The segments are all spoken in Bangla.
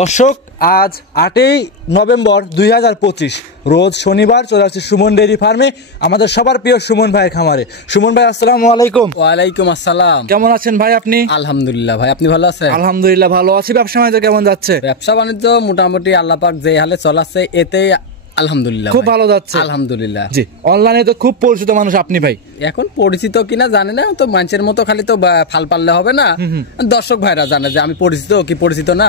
দর্শক আজ 8ই নভেম্বর 2025 রোজ শনিবার চলে আসছে সুমন ডেইরি ফার্মে আমাদের সবার প্রিয় সুমন ভাইয়ের খামারে। সুমন ভাই আসসালামু আলাইকুম। ওয়ালাইকুম আসসালাম। কেমন আছেন ভাই আপনি? আলহামদুলিল্লাহ ভাই, আপনি ভালো আছেন? আলহামদুলিল্লাহ ভালো আছি। ব্যবসা বাণিজ্য কেমন যাচ্ছে? ব্যবসা বাণিজ্য মোটামুটি আল্লাহ পাক যে হালে চলাচ্ছে এতে আলহামদুলিল্লাহ খুব ভালো যাচ্ছে আলহামদুলিল্লাহ। জি, অনলাইনে তো খুব পরিচিত মানুষ আপনি ভাই। এখন পরিচিত কিনা জানি না, তো মানুষের মতো খালি তো ফাল পারলে হবে না। দর্শক ভাইরা জানে যে আমি পরিচিত কি পরিচিত না,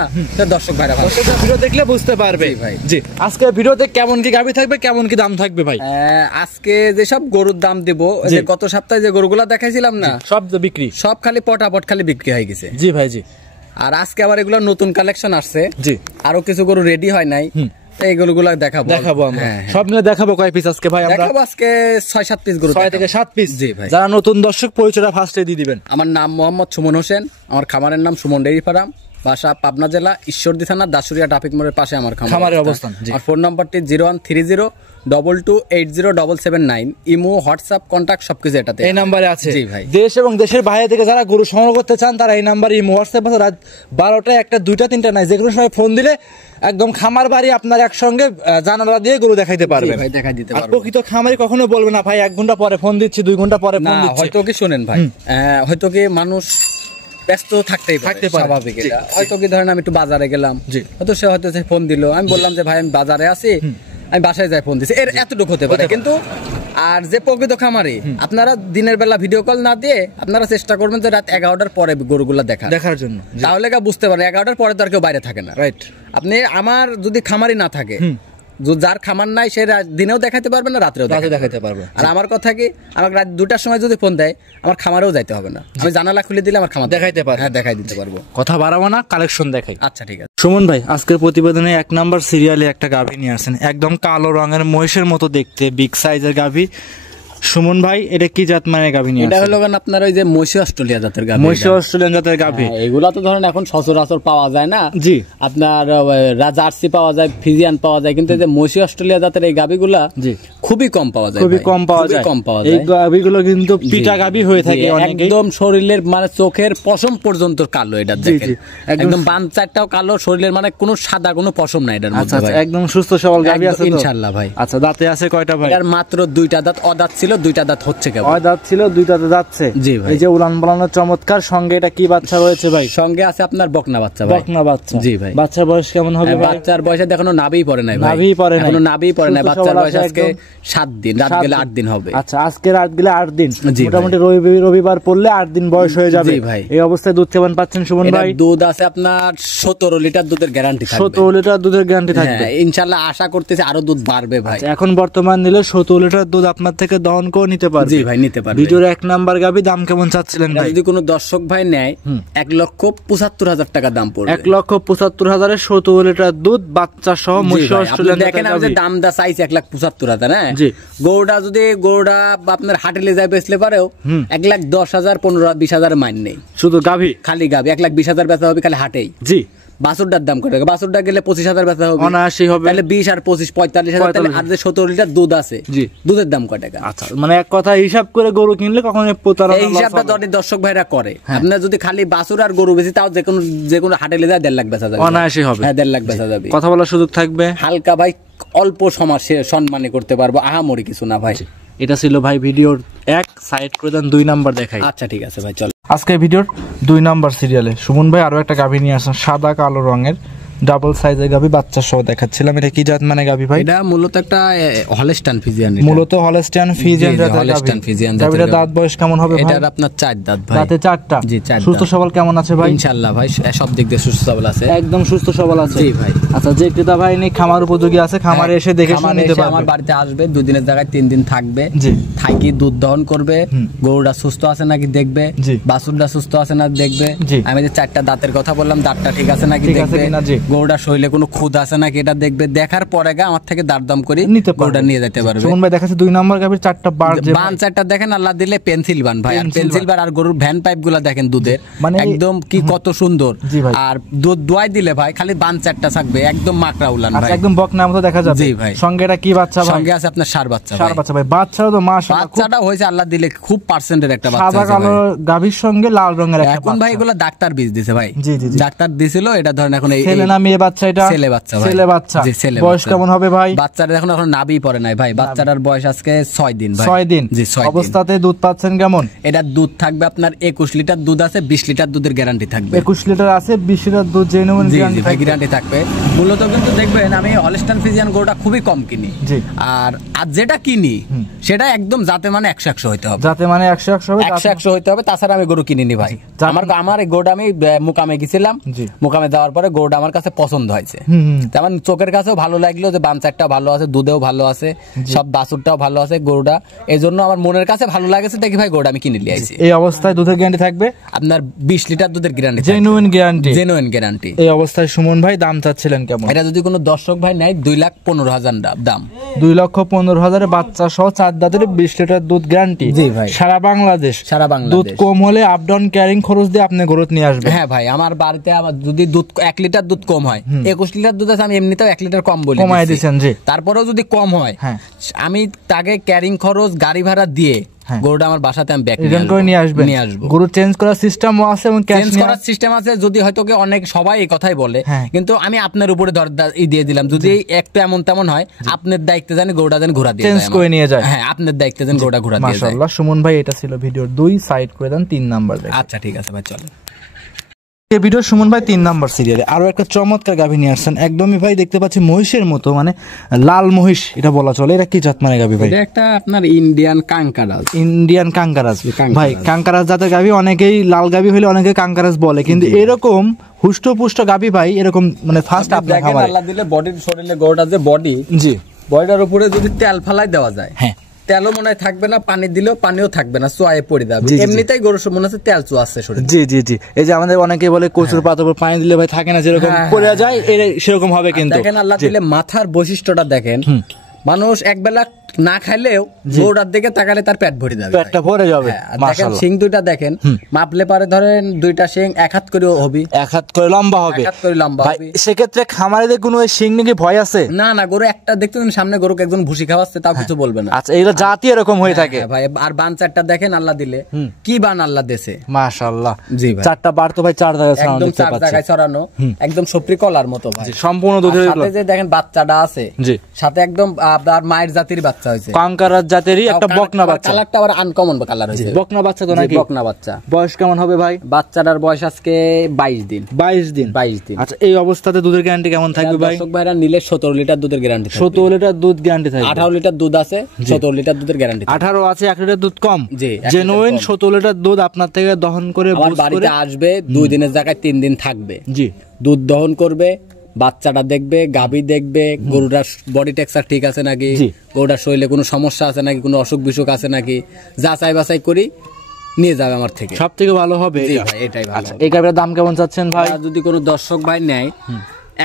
দর্শক ভাইরা ভালো ভিডিও দেখলে বুঝতে পারবে ভাই। জি, আজকে ভিডিওতে কেমন কি গাভী থাকবে, কেমন কি দাম থাকবে ভাই? আজকে যেসব গরুর দাম দেব, যে গত সপ্তাহে যে গরুগুলা দেখাইছিলাম না, সব বিক্রি, সব খালি পটাপট খালি বিক্রি হয়ে গেছে। জি ভাই জি। আর আজকে আবার এগুলো নতুন কালেকশন আসছে। জি, আরো কিছু গরু রেডি হয় নাই, এইগুলো দেখাবো আমরা। সব মিলে দেখাবো। কয় পিস আজকে ভাই? আমরা দেখাবো আজকে 6-7 পিস গরু, 6 থেকে 7 পিস। জি ভাই। যারা নতুন দর্শক পরিচয়টা ফার্স্টে দিয়ে দিবেন। আমার নাম মোহাম্মদ সুমন হোসেন, আমার খামারের নাম সুমন ডেইরি ফার্ম, বাসা পাবনা জেলা ঈশ্বরদী থানা দাসুরিয়া ট্রাফিক মোড়ের পাশে আমার খামারের অবস্থান। আর ফোন নাম্বারটি 0130228779। ইমো, হোয়াটসঅ্যাপ, কন্টাক্ট সবকিছু এটাতে এই নাম্বারে আছে। জি ভাই। দেশ এবং দেশের বাইরে থেকে যারা গরু সংগ্রহ করতে চান তারা এই নাম্বারে ইমো, হোয়াটসঅ্যাপ আছে। রাত 12টা, 1টা, 2টা, 3টা নাই, যে কোনো সময় ফোন দিলে একদম খামার বাড়ি আপনার একসঙ্গে জানালা দিয়ে গরু দেখাইতে পারবেন। ভাই দেখাই দিতে পারবো। প্রকৃত খামারি কখনো বলবে না ভাই 1 ঘন্টা পরে ফোন দিচ্ছি, 2 ঘন্টা পরে ফোন দিচ্ছি। হয়তো কি শুনেন ভাই, হয়তো কি মানুষ ব্যস্ত থাকতে পারে, স্বাভাবিক এটা। হয়তো কি ধরেন আমি একটু বাজারে গেলাম, হয়তো সে হয়তো ফোন দিল, আমি বললাম যে ভাই আমি বাজারে আছি, আমি বাসায় যাই, ফোন দিছি, এর এতটুকু হতে পারে। কিন্তু আর যে প্রকৃত খামারি, আপনারা দিনের বেলা ভিডিও কল না দিয়ে আপনারা চেষ্টা করবেন যে রাত 11টার পরে গরুগুলা দেখার জন্য, তাহলে বুঝতে পারেন 11টার পরে তো আর কেউ বাইরে থাকে না। রাইট। আপনি আমার যদি খামারি না থাকে, যার খামার নাই, সে দিনেও দেখাতে পারবে না, রাত্রেও দেখাতে পারবে। আর আমার কথা কি, আমাকে রাত 2টার সময় যদি ফোন দেয়, আমার খামারেও যাইতে হবে না, আমি জানালা খুলে দিলে আমার খামার দেখাইতে পারবে। হ্যাঁ, দেখাই দিতে পারবো। কথা বাড়াবো না, কালেকশন দেখাই। আচ্ছা ঠিক আছে। সুমন ভাই, আজকের প্রতিবেদনে 1 নাম্বার সিরিয়ালে একটা গাভী নিয়ে আসেন, একদম কালো রঙের মহিষের মতো দেখতে, বিগ সাইজের গাভী। সুমন ভাই, এটা কি জাত মানের গাভী নিয়ে? এটা হলো আপনার ওই যে মহিষী অস্ট্রেলিয়া জাতের গাভী। মহিষী অস্ট্রেলিয়ান জাতের গাভী। এগুলা তো ধরেন এখন সচরাচর পাওয়া যায় না। জি। আপনার জার্সি পাওয়া যায়, ফিজিয়ান পাওয়া যায়, কিন্তু এই যে মহিষী অস্ট্রেলিয়া জাতের এই গাভীগুলা খুবই কম পাওয়া যায়। খুবই কম পাওয়া যায়। এই গাভীগুলো কিন্তু পিটা গাভী হয়ে থাকে অনেকেই। একদম শরীরের মানে চোখের পশম পর্যন্ত কালো। এটা দেখেন একদম বান চারটাও কালো, শরীরের মানে কোনো সাদা কোনো পশম নাই এটার মধ্যে। আচ্ছা, একদম সুস্থ সবল গাভী আছে তো ইনশাআল্লাহ ভাই। আচ্ছা, দাঁতে আছে কয়টা ভাই? এর মাত্র 2টা দাঁত, অদাঁত ছিল, 2টা দাঁত হচ্ছে কেবল। অদাঁত ছিল, 2টাতে যাচ্ছে। জি ভাই। এই যে উলান পালানোর চমৎকার। সঙ্গে এটা কি বাচ্চা রয়েছে ভাই? সঙ্গে আছে আপনার বকনা বাচ্চা ভাই। বকনা বাচ্চা। জি ভাই। বাচ্চার বয়স কেমন হবে ভাই? বাচ্চার বয়সে এখনো নাভিই পড়ে নাই ভাই। নাভিই পড়ে নাই, এখনো নাভিই পড়ে নাই। বাচ্চার বয়স আজকে 7 দিন, রাত গেলে 8 দিন হবে। আচ্ছা, আজকে রাত গেলে 8 দিন, মোটামুটি রবিবার পড়লে 8 দিন বয়স হয়ে যাবে। জি ভাই। এই অবস্থায় দুধ কেমন পাচ্ছেন সুমন ভাই? দুধ আছে আপনার 17 লিটার দুধের গ্যারান্টি থাকবে। 17 লিটার দুধের গ্যারান্টি থাকবে। ইনশাআল্লাহ আশা করতেছি আরো দুধ বাড়বে ভাই। এখন বর্তমান নিলে 17 লিটার দুধ আপনার থেকে দহন করে নিতে পারবে। জি ভাই, নিতে পারবে। ভিডিওর 1 নাম্বার গাভী দাম কেমন চাচ্ছিলেন ভাই? যদি কোনো দর্শক ভাই নেয়, 1,75,000 টাকা দাম পড়বে। 1,75,000 17 লিটার দুধ বাচ্চা সহ মহিষী অস্ট্রেলিয়ান। দেখেন আমি যে দাম দা চাইছি 1,75,000। হ্যাঁ, গরুটা যদি গরুটা আপনার হাটেলে যায় বেচলে পারেও 1,10,000, 15,000-20,000 মাইন নেই। শুধু গাভী, খালি গাভী 1,20,000 বেচা হবে খালি হাটেই। জি। বাছুরটার দাম কত? বাছুরটা গেলে 25,000 বেচা হবে, অনায়াসই হবে। তাহলে 20 আর 25 45,000। তাহলে আর যে 17 লিটার দুধ আছে, দুধের দাম কত টাকা? আচ্ছা, মানে এক কথা হিসাব করে গরু কিনলে কখনো প্রতারণা। এই হিসাবটা দর্শক ভাইরা করে। আপনার যদি খালি বাছুর আর গরু বেশি, তাও যে কোনো হাটে লে যায় 1.5 লাখ বেচা যাবে। অনায়াসই হবে। হ্যাঁ, 1.5 লাখ বেচা যাবে। কথা বলার সুযোগ থাকবে হালকা ভাই, অল্প সময় সম্মানে করতে পারবো, আহামরি কিছু না ভাই। এটা ছিল ভাই ভিডিওর 1। সাইড করে দেন, 2 নাম্বার দেখাই। আচ্ছা ঠিক আছে ভাই, চল। আজকে ভিডিওর 2 নাম্বার সিরিয়ালে সুমন ভাই আরো একটা গাভী নিয়ে আসেন, সাদা কালো রঙের ডাবল সাইজের গাভী, বাচ্চা সহ দেখাচ্ছিলাম। এটা কি জাত মানে গাভী ভাই? এটা মূলত একটা হলস্টাইন ফিজিয়ান। মূলত হলস্টাইন ফিজিয়ান জাতের গাভী। এটা দাঁত বয়স কেমন হবে ভাই? এটা আপনার 4 দাঁত ভাই। দাঁতে 4টা। জি, 4 দাঁত। সুস্থ সবল কেমন আছে ভাই? ইনশাআল্লাহ ভাই, সব দিক দিয়ে সুস্থ সবল আছে, একদম সুস্থ সবল আছে। জি ভাই। আচ্ছা, যে ক্রেতা ভাই নেই খামার উপযোগী আছে, খামারে এসে দেখে শুনে নিতে পারবে। আমার বাড়িতে আসবে, 2 দিনের জায়গায় 3 দিন থাকবে। জি। থাকি দুধ দহন করবে, গরুটা সুস্থ আছে নাকি দেখবে, বাছুরটা সুস্থ আছে না দেখবে। আমি যে 4টা দাঁতের কথা বললাম, দাঁতটা ঠিক আছে নাকি দেখবে, গরুটা শরীরে কোনো খুদ আছে নাকি এটা দেখবে। দেখার পরে আমার থেকে দাম করে গরুটা নিয়ে যেতে পারবে। সুমন ভাই দেখাচ্ছে 2 নাম্বার গাভীর 4টা বান, 4টা দেখেন আল্লাহ দিলে পেন্সিল বান ভাই। আর পেন্সিল বান আর গরুর ভ্যান পাইপ গুলা দেখেন দুধের, মানে একদম কি কত সুন্দর। আর দুধ দোয়াই দিলে ভাই খালি বান 4টা থাকবে, একদম মাকড়া উলান ভাই, একদম বকনা মতো দেখা যাবে। জি ভাই। সঙ্গে এটা কি বাচ্চা ভাই? সঙ্গে আছে আপনার ষাঁড় বাচ্চা। ষাঁড় বাচ্চা ভাই, বাচ্চাও তো মাশাআল্লাহ, বাচ্চাটা হয়েছে আল্লাহ দিলে খুব পার্সেন্টের একটা বাচ্চা। সাদা কালো গাভীর সঙ্গে লাল রঙের একটা বাচ্চা। এখন ভাই এগুলো ডাক্তার বীজ দিছে ভাই। জি জি, ডাক্তার দিছিল, এটা ধরেন এখন এই না মেয়ে বাচ্চা? এটা ছেলে বাচ্চা ভাই। ছেলে বাচ্চা। জি, ছেলে বয়স বাচ্চা। কেমন হবে ভাই? বাচ্চাটা এখন নাভি পড়ে নাই ভাই, বাচ্চাটার বয়স আজকে 6 দিন ভাই। 6 দিন। জি 6 দিন। অবস্থাতে দুধ পাচ্ছেন কেমন? এটা দুধ থাকবে আপনার 21 লিটার দুধ আছে, 20 লিটার দুধের গ্যারান্টি থাকবে। 21 লিটার আছে, 20 লিটার দুধ জেনুইন জি জি ভাই, গ্যারান্টি থাকবে। মূলত কিন্তু দেখবেন আমি হলস্টাইন ফ্রিজিয়ান গরুটা খুবই কম কিনি। জি। আর যেটা কিনি সেটা একদম যাতে মানে 100 হইতে হবে। যাতে মানে 100 হবে, 100 হইতে হবে, তাছাড়া আমি গরু কিনিনি ভাই। আমার এই গরুটা আমি মুকামে গেছিলাম, মুকামে যাওয়ার পরে গরুটা আমার কাছে পছন্দ হয়েছে। তেমন চোখের কাছেও ভালো লাগলো যে বাচ্চাটাও ভালো আছে, দুধেও ভালো আছে, সব বাছুরটাও ভালো আছে গরুটা, এই জন্য আমার মনের কাছে ভালো লাগেছে দেখি ভাই গরুটা আমি কিনে নিয়ে আসছি। এই অবস্থায় দুধের গ্যারান্টি থাকবে আপনার 20 লিটার দুধের guarantee, genuine guarantee, genuine guarantee. এই অবস্থায় সুমন ভাই দাম চাচ্ছিলেন কেমন? এটা যদি কোনো দর্শক ভাই নেয় 2,15,000 দাম। 2,15,000 বাচ্চা সহ 4 দাঁতের 20 লিটার দুধ গ্যারান্টি। জি ভাই, সারা বাংলাদেশ। সারা বাংলাদেশ। দুধ কম হলে আপ ডাউন ক্যারিং খরচ দিয়ে আপনি গরু নিয়ে আসবেন। হ্যাঁ ভাই, আমার বাড়িতে আবার যদি দুধ 1 লিটার দুধ কম হয়, 21 লিটার দুধ আছে, আমি এমনিতেও 1 লিটার কম বলি, কমাই দিয়েছেন। জি। তারপরেও যদি কম হয়, হ্যাঁ, আমি তাকে ক্যারিং খরচ গাড়ি ভাড়া দিয়ে গরুটা আমার বাসাতে আমি ব্যাক নিয়ে আসবো। গরু চেঞ্জ করার সিস্টেমও আছে এবং চেঞ্জ করার সিস্টেম আছে। যদি হয়তো অনেক সবাই এই কথাই বলে, কিন্তু আমি আপনার উপরে দিয়ে দিলাম, যদি একটু এমন তেমন হয় আপনার দায়িত্বে জানি গরুটা যেন ঘোরা দিয়ে চেঞ্জ করে নিয়ে যায়। হ্যাঁ, আপনার দায়িত্বে যেন গরুটা ঘোরা দিয়ে যায়। মাশাআল্লাহ সুমন ভাই, এটা ছিল ভিডিওর 2 সাইড করে দেন 3 নাম্বার। আচ্ছা ঠিক আছে ভাই, চলেন। এই ভিডিও সুমন ভাই 3 নাম্বার সিরিয়ালে আরো একটা চমৎকার গাভী নিয়ে আসছেন, একদমই ভাই দেখতে পাচ্ছি মহিষের মতো, মানে লাল মহিষ এটা বলা চলে। এটা কি জাত মানে গাভী ভাই? এটা একটা আপনার ইন্ডিয়ান কাঙ্কারাজ। ইন্ডিয়ান কাঙ্কারাজ। ভাই কাঙ্কারাজ জাতের গাভী, অনেকেই লাল গাভী হলে অনেকে কাঙ্কারাজ বলে, কিন্তু এরকম হুষ্টপুষ্ট গাভী ভাই এরকম মানে ফার্স্ট আপনার খামারে আল্লাহ দিলে বডির শরীরে গরুটা যে বডি, জি, বডিটার উপরে যদি তেল ফালাই দেওয়া যায়, হ্যাঁ, তেলও মনে হয় থাকবে না, পানি দিলেও পানিও থাকবে না, চুয়ায় পড়ে যাবে। এমনিতেই গরুর মনে হচ্ছে তেল চুয়া আছে শরীরে। জি জি জি। এই যে আমাদের অনেকে বলে কচুর পাতার উপর পানি দিলে ভাই থাকে না, যেরকম পড়ে যায় সেরকম হবে। কিন্তু দেখেন আল্লাহ দিলে মাথার বৈশিষ্ট্যটা দেখেন, মানুষ একবেলা না খাইলেও গরুটার দিকে তাকালে তার পেট ভরে যাবে, পেটটা ভরে যাবে। দেখেন শিং দুইটা দেখেন, মাপলে পারে ধরেন দুইটা শিং 1 হাত করে হবে, 1 হাত করে লম্বা হবে, 1 হাত করে লম্বা হবে। সেক্ষেত্রে খামারিদের কোনো শিং নাকি ভয় আছে? না না, গরু একটা দেখতে সামনে গরুকে একজন ভুসি খাওয়াচ্ছে, তাও কিছু বলবে না। আচ্ছা, এগুলো জাতি এরকম হয়ে থাকে ভাই। আর বান 4টা দেখেন আল্লাহ দিলে, কি বান আল্লাহ দেশে, মাশাআল্লাহ। জি ভাই, 4টা বার তো ভাই 4 জায়গায় একদম 4 জায়গায় ছড়ানো, একদম সপরি কলার মতো ভাই, সম্পূর্ণ দুধের। সাথে যে দেখেন বাচ্চাটা আছে, জি, সাথে একদম আপনার মায়ের জাতির বাচ্চা হইছে, কাঙ্কারাজ জাতেরই একটা বকনা বাচ্চা। কালারটা আবার আনকমন কালার হইছে। বকনা বাচ্চা তো নাকি? বকনা বাচ্চা। বয়স কেমন হবে ভাই? বাচ্চাটার বয়স আজকে 22 দিন। 22 দিন। 22 দিন। আচ্ছা, এই অবস্থাতে দুধের গ্যারান্টি কেমন থাকবে ভাই? দর্শক ভাইরা নিলে 17 লিটার দুধের গ্যারান্টি থাকবে। 17 লিটার দুধ গ্যারান্টি থাকবে। 18 লিটার দুধ আছে, 17 লিটার দুধের গ্যারান্টি। 18 আছে, 1 লিটার দুধ কম। জি, জেনুইন 17 লিটার দুধ আপনার থেকে দহন করে আমার বাড়িতে আসবে, 2 দিনের জায়গায় 3 দিন থাকবে। জি, দুধ দহন করবে, বাচ্চাটা দেখবে, গাভী দেখবে, গরুটার বডি টেক্সচার ঠিক আছে নাকি, গরুটার শরীরে কোনো সমস্যা আছে নাকি, কোনো অসুখ বিসুখ আছে নাকি, যাচাই বাছাই করি নিয়ে যাবে আমার থেকে। সব থেকে ভালো হবে এটাই ভালো। এই গাভীর দাম কেমন চাচ্ছেন ভাই? যদি কোনো দর্শক ভাই নেয়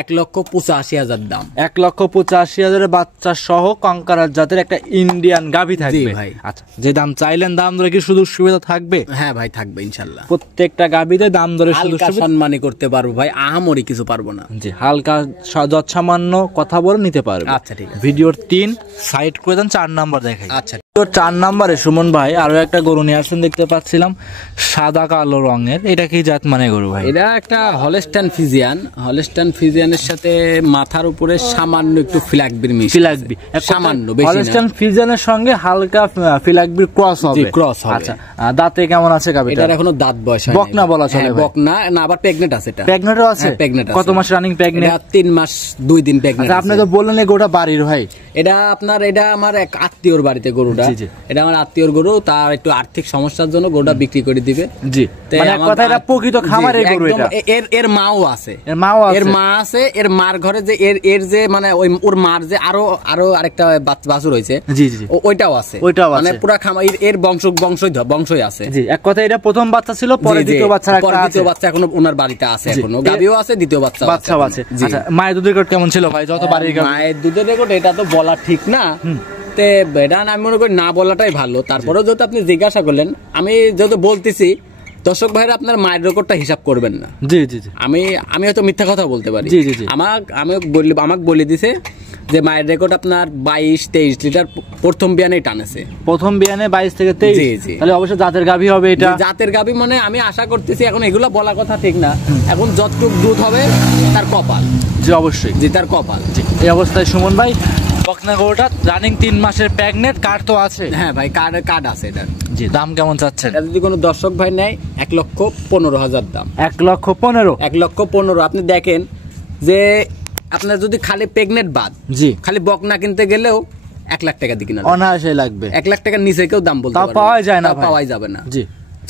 1,85,000 দাম। 1,85,000 বাচ্চা সহ কাঙ্কারাজ জাতের একটা ইন্ডিয়ান গাভী থাকবে ভাই। আচ্ছা, যে দাম চাইলেন দাম দরে কি সুযোগ সুবিধা থাকবে? হ্যাঁ ভাই, থাকবে ইনশাআল্লাহ। প্রত্যেকটা গাভীতে দাম দরে সুযোগ সুবিধা সম্মানই করতে পারবো ভাই, আহামরি কিছু পারবো না। জি, হালকা যৎসামান্য কথা বলে নিতে পারবে। আচ্ছা ঠিক আছে। ভিডিওর 3 সাইড করে দেন, 4 নাম্বার দেখাই। আচ্ছা, 4 নাম্বারে সুমন ভাই আরো একটা গরু নিয়ে আসছেন, দেখতে পাচ্ছিলাম সাদা কালো রঙের। এটা কি জাত মানে গরু ভাই? এটা একটা হলস্টাইন ফ্রিজিয়ান। হলস্টাইন ফ্রিজিয়ানের সাথে মাথার উপরে সামান্য একটু ফিলাকবির মিশ, ফিলাকবি সামান্য, বেশি না। হলস্টাইন ফ্রিজিয়ানের সঙ্গে হালকা ফিলাকবির ক্রস হবে। ক্রস হবে। আচ্ছা, দাঁতে কেমন আছে গাভীটা? এটার এখনো দাঁত বয়স হয়নি। বকনা বলা চলে ভাই? বকনা না, আবার প্রেগন্যান্ট আছে। এটা প্রেগন্যান্টও আছে? প্রেগন্যান্ট আছে। কত মাস রানিং প্রেগন্যান্ট? এটা 3 মাস 2 দিন প্রেগন্যান্ট। আচ্ছা, আপনি তো বললেন এই গরুটা বাড়ির ভাই? এটা আপনার, এটা আমার এক আত্মীয়র বাড়িতে গরুটা। এটা আমার আত্মীয়র গরু, তার একটু আর্থিক সমস্যার জন্য গরুটা বিক্রি করে দিবে। জি, মানে এক কথা এটা প্রকৃত খামারের গরু। এটা এর মাও আছে, এর মা আছে, এর মার ঘরে যে এর যে মানে ওর মার যে আরো আরেকটা বাছুর হয়েছে, জি জি, ওইটাও আছে, মানে পুরো খামার এর বংশই আছে। জি, এক কথা এটা প্রথম বাচ্চা ছিল, পরে দ্বিতীয় বাচ্চা একটা আছে। দ্বিতীয় বাচ্চা এখনো ওনার বাড়িতে আছে, এখনো গাভীও আছে, দ্বিতীয় বাচ্চা আছে। আচ্ছা, মায়ের দুধের রেকর্ড কেমন ছিল ভাই? যত বাড়ির মায়ের দুধের রেকর্ড এটা তো বলা ঠিক না, এটা আমি মনে করি না বলাটাই ভালো। তারপরেও যেহেতু আপনি জিজ্ঞাসা করলেন, আমি যেহেতু বলতেছি, দর্শক ভাইরা আপনার মায়ের রেকর্ডটা হিসাব করবেন না। জি জি জি, আমি হয়তো মিথ্যা কথা বলতে পারি। জি জি জি, আমাকে বলে দিছে যে মায়ের রেকর্ড আপনার 22-23 লিটার প্রথম বিয়ানেই টানেছে। প্রথম বিয়ানে 22 থেকে 23। তাহলে অবশ্যই জাতের গাভী হবে এটা। জাতের গাভী মানে আমি আশা করতেছি, এখন এগুলো বলা কথা ঠিক না, এখন যতটুকু দুধ হবে তার কপাল। জি অবশ্যই, জি তার কপাল। জি এই অবস্থায় সুমন ভাই বকনা গরুটা রানিং 3 মাসের প্রেগনেন্ট, কার্ড তো আছে? হ্যাঁ ভাই, কার্ড আছে এটা। জি, দাম কেমন চাচ্ছেন? এটা যদি কোনো দর্শক ভাই নেয় 1,15,000 দাম। 1,15,000। 1,15,000। আপনি দেখেন যে আপনার যদি খালি প্রেগনেন্ট বাদ, জি খালি বকনা কিনতে গেলেও 1 লাখ টাকা দিয়ে কিনা অনায়াসে লাগবে। 1 লাখ টাকার নিচে কেউ দাম বলতে পারবে না, পাওয়া যায় না, পাওয়াই যাবে না। জি,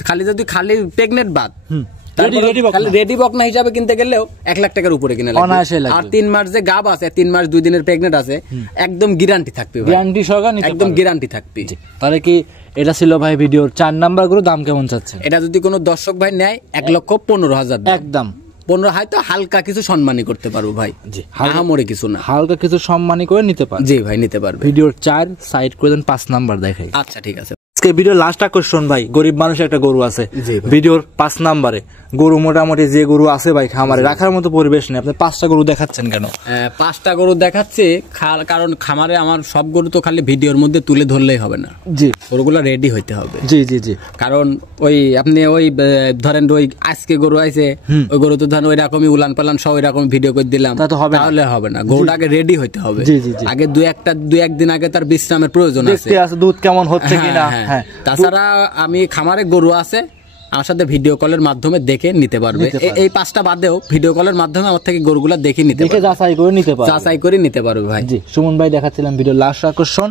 খালি যদি খালি প্রেগনেন্ট বাদ রেডি বকনা হিসাবে কিনতে গেলেও 1 লাখ টাকার উপরে কিনা লাগবে। আর 3 মাস যে গাব আছে, 3 মাস 2 দিনের প্রেগনেন্ট আছে, একদম গ্যারান্টি থাকবে, গ্যারান্টি সহকারে একদম গ্যারান্টি থাকবে। তাহলে কি এটা ছিল ভাই ভিডিওর 4 নাম্বার গরু, দাম কেমন চাচ্ছেন? এটা যদি কোনো দর্শক ভাই নেয় 1,15,000 একদম 15, হয়তো হালকা কিছু সম্মানী করতে পারবো ভাই। জি, আহামরি কিছু না, হালকা কিছু সম্মানী করে নিতে পারবে। জি ভাই নিতে পারবে। ভিডিওর 4 সাইড করে দেন, 5 নাম্বার দেখাই। আচ্ছা ঠিক আছে। আজকে ভিডিও লাস্ট আকর্ষণ ভাই, গরিব মানুষের একটা গরু আছে ভিডিওর 5 নাম্বারে। গরু মোটামুটি যে গরু আছে ভাই খামারে রাখার মতো পরিবেশ নেই, আপনি 5টা গরু দেখাচ্ছেন কেন? 5টা গরু দেখাচ্ছে কারণ খামারে আমার সব গরু তো খালি ভিডিওর মধ্যে তুলে ধরলেই হবে না। জি, গরুগুলো রেডি হইতে হবে। জি জি জি, কারণ ওই আপনি ওই ধরেন ওই আজকে গরু আইছে, ওই গরু তো ধরেন ওই রকমই উলান পালান সব ওই রকম ভিডিও করে দিলাম, তাহলে হবে না। গরুটা আগে রেডি হইতে হবে। আগে 2-1 দিন আগে তার বিশ্রামের প্রয়োজন আছে, দুধ কেমন হচ্ছে কিনা। তাছাড়া আমি খামারে গরু আছে, আমার সাথে ভিডিও কলের মাধ্যমে দেখে নিতে পারবে। এই 5টা বাদেও ভিডিও কলের মাধ্যমে আমার থেকে গরুগুলা দেখে নিতে পারবে, যাচাই করে নিতে পারবে ভাই। জি, সুমন ভাই দেখাচ্ছিলাম ভিডিও লাস্ট আকর্ষণ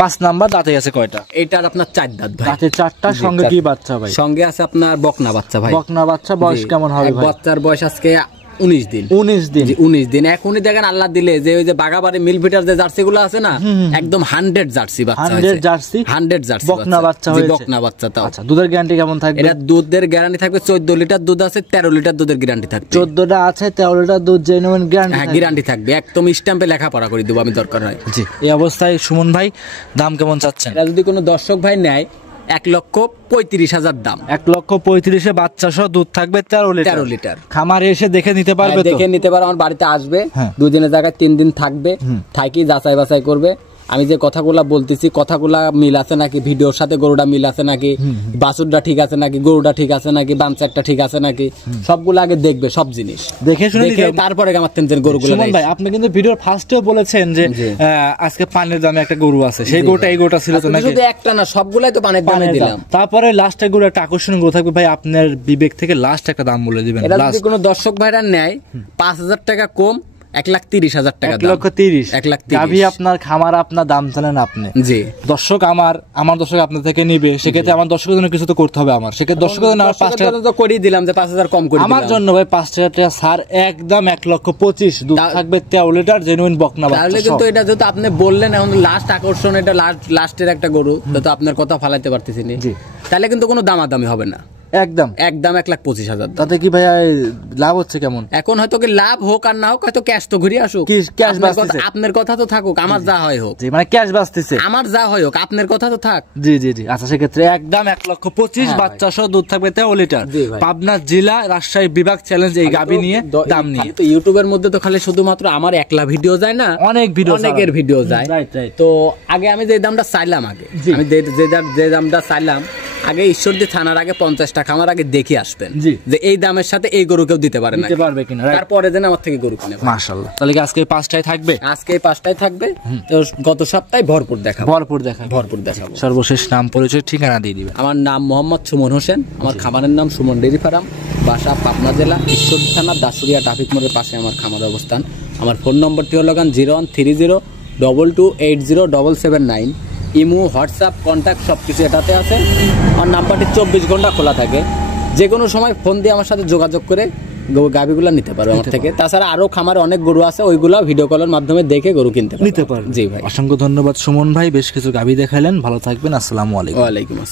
5 নাম্বার। দাঁতে আছে কয়টা? এটার আপনার 4 দাঁত ভাই। দাঁতে 4টা, সঙ্গে কি বাচ্চা ভাই? সঙ্গে আছে আপনার বকনা বাচ্চা ভাই। বকনা বাচ্চা বয়স কেমন হবে ভাই? বাচ্চার বয়স আজকে 19 দিন। 19 দিন। এখনই দেখেন আল্লাহ দিলে যে ওই যে বাগাবাড়ি মিলভিটার যে জার্সি গুলো আছে না, একদম 100 জার্সি বাচ্চা, 100 জার্সি বকনা বাচ্চা হয়েছে। বকনা বাচ্চা। তাও আচ্ছা, দুধের গ্যারান্টি কেমন থাকবে? এটা দুধের গ্যারান্টি থাকবে 14 লিটার দুধ আছে, 13 লিটার দুধের গ্যারান্টি থাকবে। 14টা আছে, 13 লিটার দুধ জেনুইন গ্যারান্টি। হ্যাঁ, গ্যারান্টি থাকবে, একদম স্ট্যাম্পে লেখাপড়া করে দেব আমি দরকার হয়। জি, এই অবস্থায় সুমন ভাই দাম কেমন চাচ্ছেন? এটা যদি কোনো দর্শক ভাই নেয় 1,35,000 দাম। 1,35,000 বাচ্চা সহ দুধ থাকবে 13 লিটার। খামারে এসে দেখে নিতে পারবে, দেখে নিতে পারবে। আমার বাড়িতে আসবে, 2 দিনের জায়গায় 3 দিন থাকবে, থাকি যাচাই বাছাই করবে। আমি যে কথাগুলা বলতেছি কথাগুলা মিল আছে নাকি, ভিডিওর সাথে গরুটা মিল আছে নাকি, বাছুরটা ঠিক আছে নাকি, গরুটা ঠিক আছে নাকি, বাচ্চাটা ঠিক আছে নাকি, সবগুলো আগে দেখবে। সব জিনিস দেখে শুনে তারপরে আমার টেনশন গরুগুলো। সুমন ভাই, আপনি কিন্তু ভিডিওর ফার্স্টেও বলেছেন যে আজকে পানের দামে একটা গরু আছে, সেই গরুটা এই গরুটা ছিল তো নাকি? শুধু একটা না, সবগুলাই তো পানের দামে দিলাম। তারপরে লাস্টে গরু একটা আকর্ষণীয় গরু থাকবে ভাই, আপনার বিবেক থেকে লাস্ট একটা দাম বলে দিবেন। এটা যদি কোনো দর্শক ভাইরা নেয় 5,000 টাকা কম, 1,30,000 টাকা। 1,30,000। 1,30,000 গাভী আপনার খামার, আপনার দাম জানেন আপনি। জি, দর্শক আমার দর্শক আপনার থেকে নিবে, সেক্ষেত্রে আমার দর্শকের জন্য কিছু তো করতে হবে। আমার সেক্ষেত্রে দর্শকের জন্য 5 টাকা তো করেই দিলাম, যে 5,000 কম করে দিলাম আমার জন্য ভাই। 5 টাকা ছাড়, একদম 1,25,000। দুধ থাকবে 13 লিটার জেনুইন বকনা বাচ্চা। তাহলে কিন্তু এটা যেহেতু আপনি বললেন এখন লাস্ট আকর্ষণ, এটা লাস্টের একটা গরু, তো আপনার কথা ফালাইতে পারতেছি না। তাহলে কিন্তু কোনো দামাদামি হবে না, একদম 1,25,000। তাতে কি ভাই লাভ হচ্ছে কেমন? এখন হয়তো কি লাভ হোক আর না হোক, হয়তো ক্যাশ তো ঘুরে আসুক। আপনার কথা তো থাকুক, আমার যা হয় হোক। মানে ক্যাশ বাঁচতেছে, আমার যা হয় হোক, আপনার কথা তো থাক। জি জি জি। আচ্ছা, সেক্ষেত্রে একদম 1,25,000 বাচ্চা সহ দুধ থাকবে 13 লিটার। পাবনা জেলা, রাজশাহী বিভাগ চ্যালেঞ্জ এই গাভী নিয়ে দাম নিয়ে। তো ইউটিউবের মধ্যে তো খালি শুধুমাত্র আমার একলা ভিডিও যায় না, অনেকের ভিডিও যায়। তো আগে আমি যে দামটা চাইলাম, আমি যে দামটা চাইলাম, আগে ঈশ্বরদী থানার আগে 50 টাকা আমার আগে দেখে আসবেন যে এই দামের সাথে এই গরু কেউ দিতে পারে না, তারপরে যেন আমার থেকে গরু কিনে। মাশাআল্লাহ। তাহলে কি আজকে 5টায় থাকবে? আজকে 5টায় থাকবে। তো গত সপ্তাহে ভরপুর দেখাবো। সর্বশেষ নাম পরিচয় ঠিকানা দিয়ে দিবেন। আমার নাম মোহাম্মদ সুমন হোসেন, আমার খামারের নাম সুমন ডেইরি ফার্ম, বাসা পাবনা জেলা, ঈশ্বরদী থানা, দাসুরিয়া ট্রাফিক মোড়ের পাশে আমার খামারের অবস্থান। আমার ফোন নম্বরটি হলো 013022870779। ইমো, হোয়াটসঅ্যাপ, কন্ট্যাক্ট সবকিছু এটাতে আছে। আমার নাম্বারটি 24 ঘন্টা খোলা থাকে, যে কোনো সময় ফোন দিয়ে আমার সাথে যোগাযোগ করে গাভীগুলো নিতে পারবে আমার থেকে। তাছাড়া আরো খামারে অনেক গরু আছে, ওইগুলো ভিডিও কলের মাধ্যমে দেখে গরু কিনতে পারবে। জি ভাই, অসংখ্য ধন্যবাদ সুমন ভাই, বেশ কিছু গাভী দেখালেন। ভালো থাকবেন, আসসালামু আলাইকুম। ওয়ালাইকুম আসসালাম।